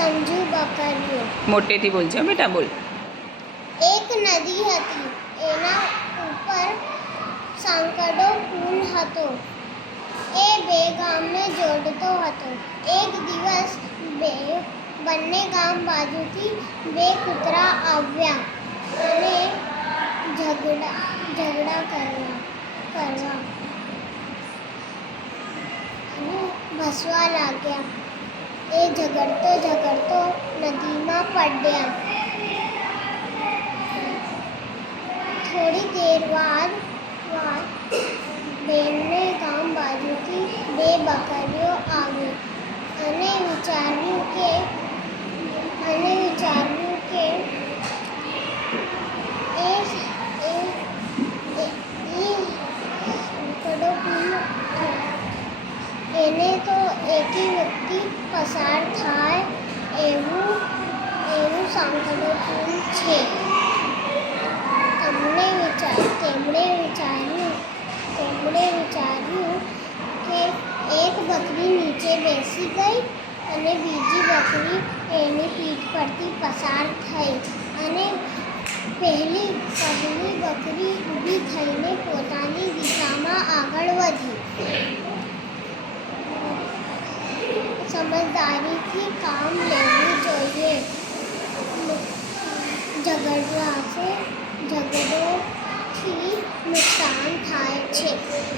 સમજુ બકરીઓ. મોટેથી બોલજો બેટા, બોલ. એક નદી હતી, એના ઉપર સાંકડો પુલ હતો. એ બે ગામને જોડતો હતો. એક દિવસ બંને ગામ બાજુથી બે કૂતરા આવ્યા અને ઝઘડા કરવા અને ભસવા લાગ્યા. એ ઝઘડતો નદીમાં પડ્યા. થોડી દેર બાદ બંને ગામ બાજુથી બે બકરીઓ આવી અને વિચાર્યું કે એને તો એકી વ્યક્તિ પસાર થાય એવું સાંકડો પુલ છે. તેમણે વિચાર્યું કે એક બકરી નીચે બેસી ગઈ અને બીજી બકરી એની પીઠ પરથી પસાર થઈ અને પહેલી બકરી ઊભી થઈને પોતાની દિશામાં આગળ વધી. સમજદારીથી કામ લેવું જોઈએ. ઝઘડોથી નુકસાન થાય છે.